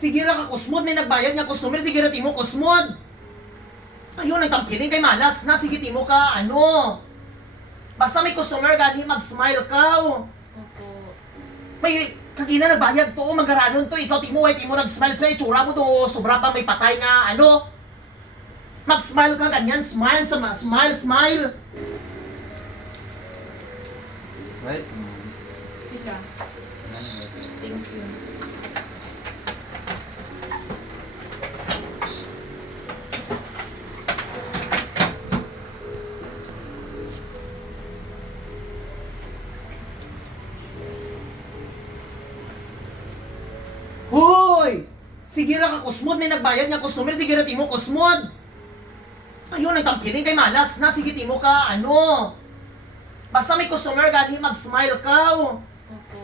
Sige ra ka kusmod, may nagbayad nga customer, sige ra timo kusmod. Ayun, nagtampiling kay malas na, sige timo ka, ano. Basta may customer, gani mag-smile ka. Opo. May kagina nagbayad to, magaranon to, ikaw timo, ay timo nag-smile, itsura mo to, sobra pa may patay nga, ano. Mag-smile ka, ganyan, smile, smile, smile. Right? Ika. Thank you. Hoy! Sige ra ka kusmod, may nagbayad nga customer, sige ra timo kusmod. Ayun, nagtampiling kay malas na, sige timo ka, ano. Basta may customer, gani mag-smile ka. Opo.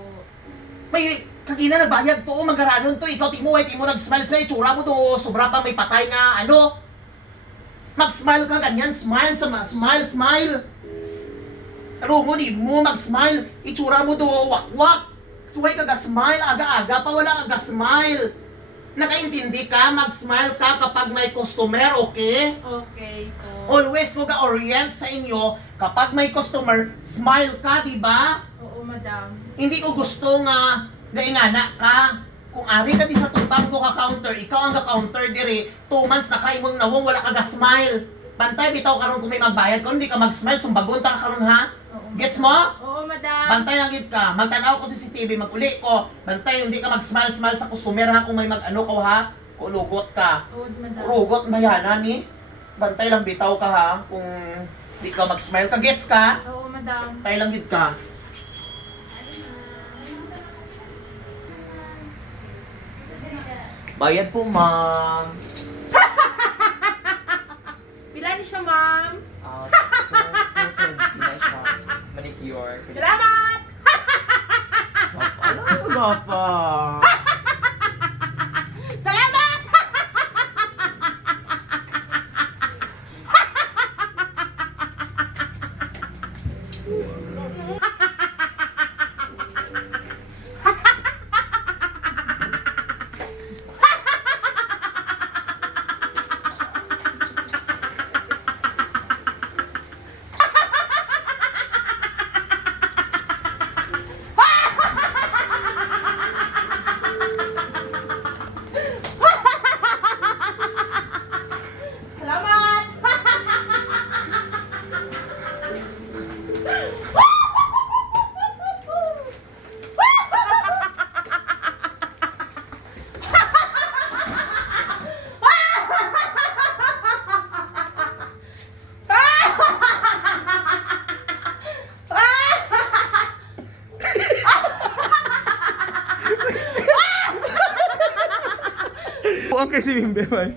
May kagina nagbayad to, magaranon to, ikaw timo, ay timo nag-smile, itsura mo to, sobra pa may patay nga, ano. Mag-smile ka, ganyan, smile, smile, smile. Ano mo, di mo mag-smile, itsura mo to, wak-wak. Suway ka ga-smile, aga-aga pa wala ka ga-smile. Nakaintindi ka, mag-smile ka kapag may customer, okay? Okay po. Always ko ga-orient sa inyo, kapag may customer, smile ka, di ba? Oo, madam. Hindi ko gusto nga gaingana ka. Kung ari ka di sa tubang ko ka-counter, ikaw ang ka-counter diri, 2 months na kaimong nawong wala ka ga-smile. Bantay, bitaw karon kung may magbayad, kung hindi ka mag-smile, sumbagon ta ka karon ha? Oo, Gets mo? Oo, madam. Bantay lang gid ka. Magtanaw ko sa CCTV, maguli ko. Bantay, hindi ka mag-smile-smile sa customer ha kung may mag-ano ka ha. Kulugot ka. Oo, madam. Kulugot, mayana ni. Bantay lang bitaw ka ha kung hindi ka mag-smile ka. Gets ka? Oo, madam. Bantay lang gid ka. Bayad po, ma'am. Pila ni siya, ma'am? 220 na siya. Manicure. Salamat! Ano ba pa? Salamat! Salamat! Buang kasi Bimbe, man.